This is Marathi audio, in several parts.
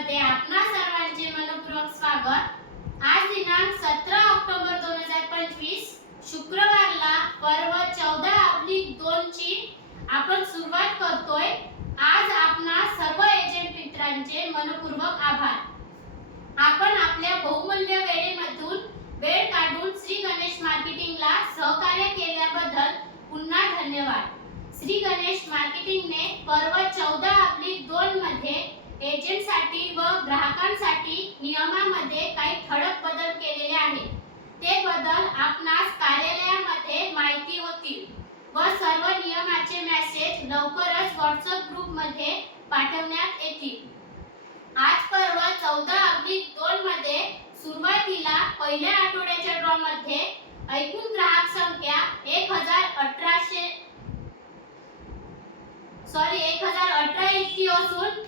मध्ये आपणा सर्वांचे मनपूर्वक स्वागत. आज दिनांक सतरा ऑक्टोबर दोन हजार पंचवीस शुक्रवारला पर्व चौदा अब्लिक दोन ची आपण सुरुवात करू. ठळक बदल केलेले आहेत. ते बदल आपणास कार्यालयामध्ये माहिती होतील व सर्व नियमाचे मेसेज लवकरच व्हॉट्सअप ग्रुपमध्ये पाठवण्यात येतील. आज पर्व चौदा अब्लिक दोन मध्ये सुरुवातीला पहिल्या आठवड्याच्या ड्रॉ मध्ये एकूण ग्राहक संख्या एक हजार अठराशे सॉरी एक हजार अठरा इतकी असून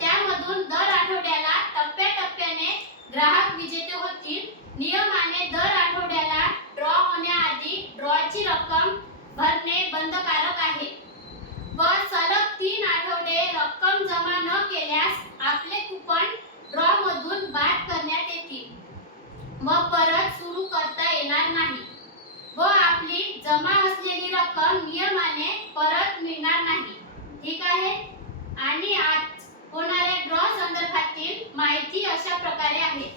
आणि आज होणाऱ्या ग्रह संदर्भातील माहिती अशा प्रकारे आहे.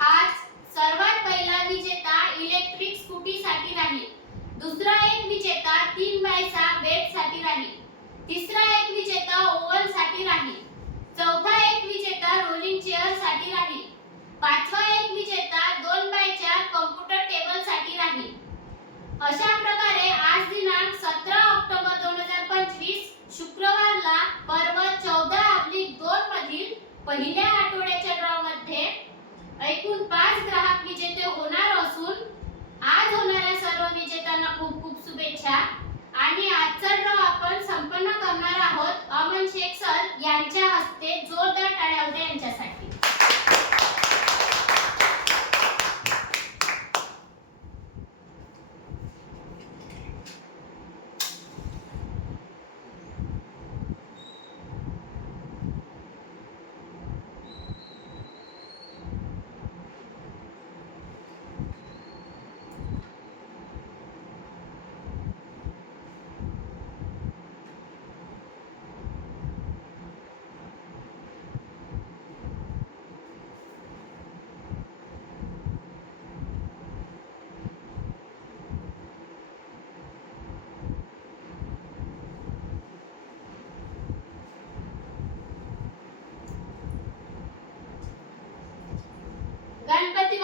आज सर्वात पहिला विजेता इलेक्ट्रिक स्कूटी साठी राहील. दुसरा एक विजेता तीन बाय सहा बेडसाठी राहील. तिसरा एक विजेता ओव्हनसाठी राहील. चौथा एक विजेता रोलिंग चेअरसाठी राहील. पाचवा एक विजेता दोन बाय चार कॉम्प्युटर टेबलसाठी राहील. अशा प्रकारे आज दिनांक सतरा ऑक्टोबर दोन हजार पंचवीस शुक्रवारला पर्व चौदा अब्लिक दोन मधील पहिल्या आठवड्याच्या ड्रॉ मध्ये एकूण पाच ग्राहक विजेते होणार असून आज होणाऱ्या सर्व विजेत्यांना खूप खूप शुभेच्छा. आणि आजचा ड्रॉ आपण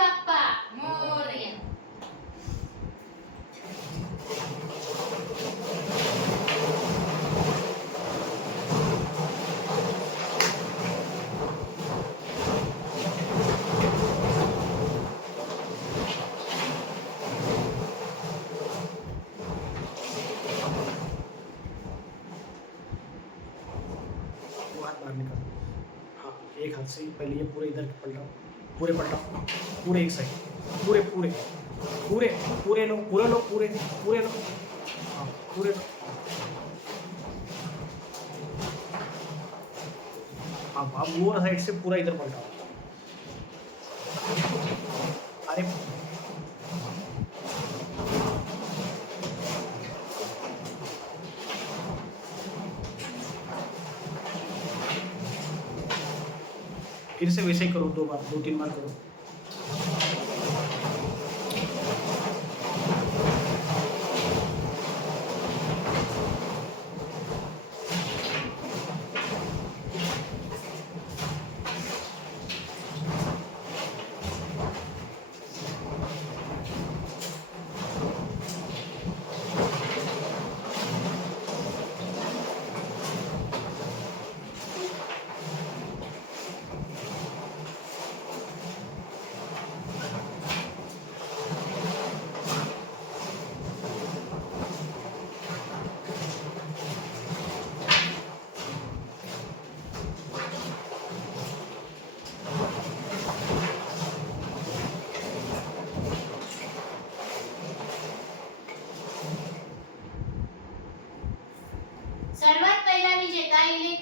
बाप्पा मोरया हाँ एक हाथ से पहले ये पूरे इधर पलटाओ पूरे पलटा पूरे एक साइड पूरे पूरे पूरे पूरे लो पूरे लो पूरे पूरे लो हाँ पूरे लो हाँ अब वो साइड से पूरा इधर पलटा। अरे फिर से वैसे ही करो दो बार दो तीन बार करो।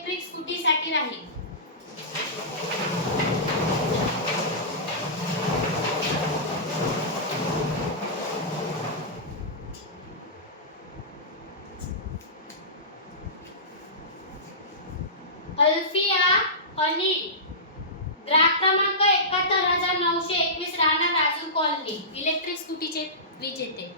इलेक्ट्रिक स्कूटीसाठी नाही अल्फिया अनिल ग्राहक क्रमांक एकाहत्तर हजार नऊशे एकवीस राहणार राजू कॉलनी इलेक्ट्रिक स्कूटीचे विजेते.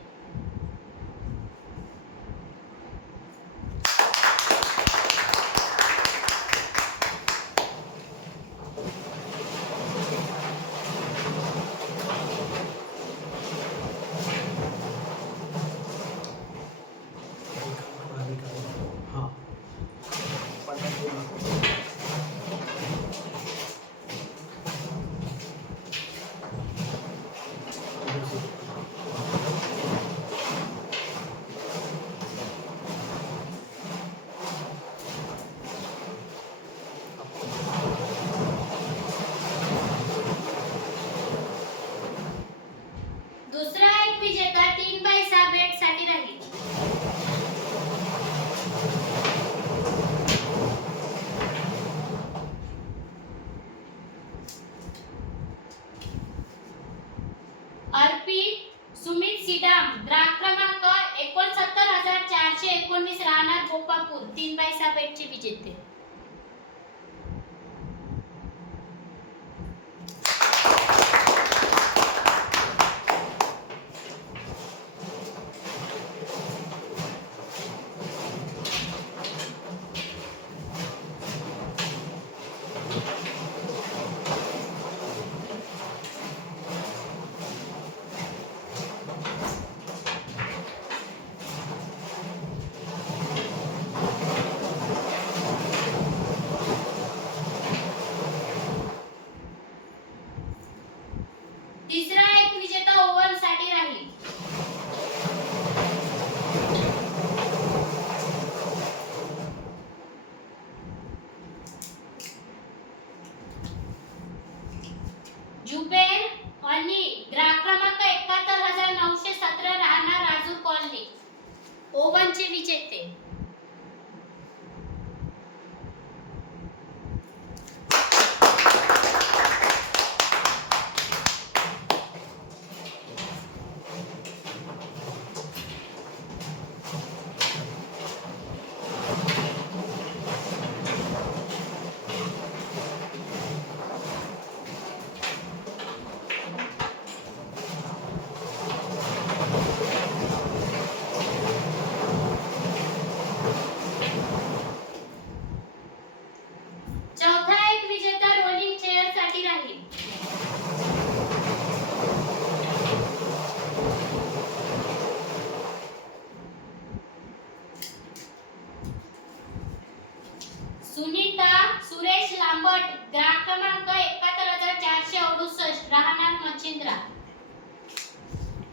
सुनीता सुरेश लांबट ग्राहक क्रमांक एकाहत्तर हजार चारशे अडुसष्ट राहणार मच्छिंद्रा.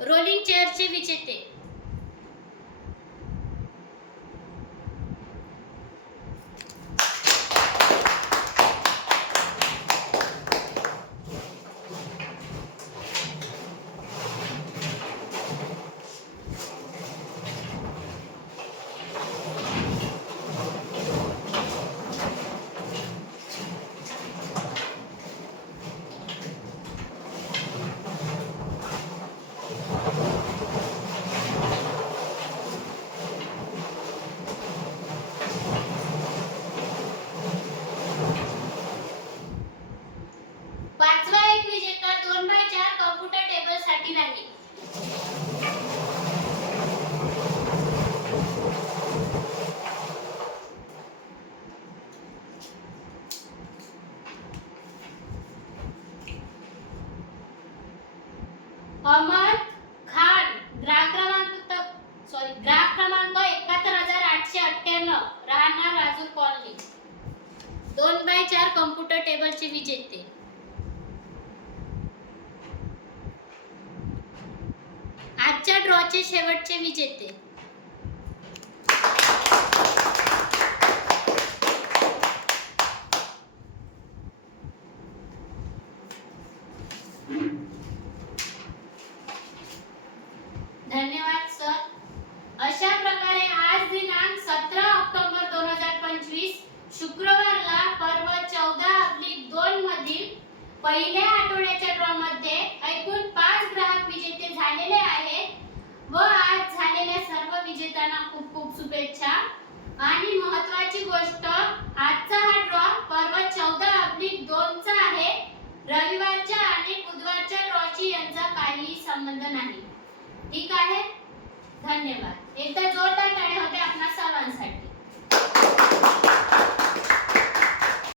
रोलिंग चेअरचे विजेते. चार कॉम्प्युटर टेबलचे विजेते आजच्या ड्रॉचे शेवटचे विजेते शुभेच्छा. आणि महत्वाची गोष्ट आजचा हा ड्रॉ पर्व चौदा अब्लिक दोनचा आहे. रविवारच्या आणि बुधवारच्या ड्रॉची यांचा काहीही संबंध नाही. ठीक आहे? धन्यवाद. एकदा जोरदार तळे होते आपणा सर्वांसाठी.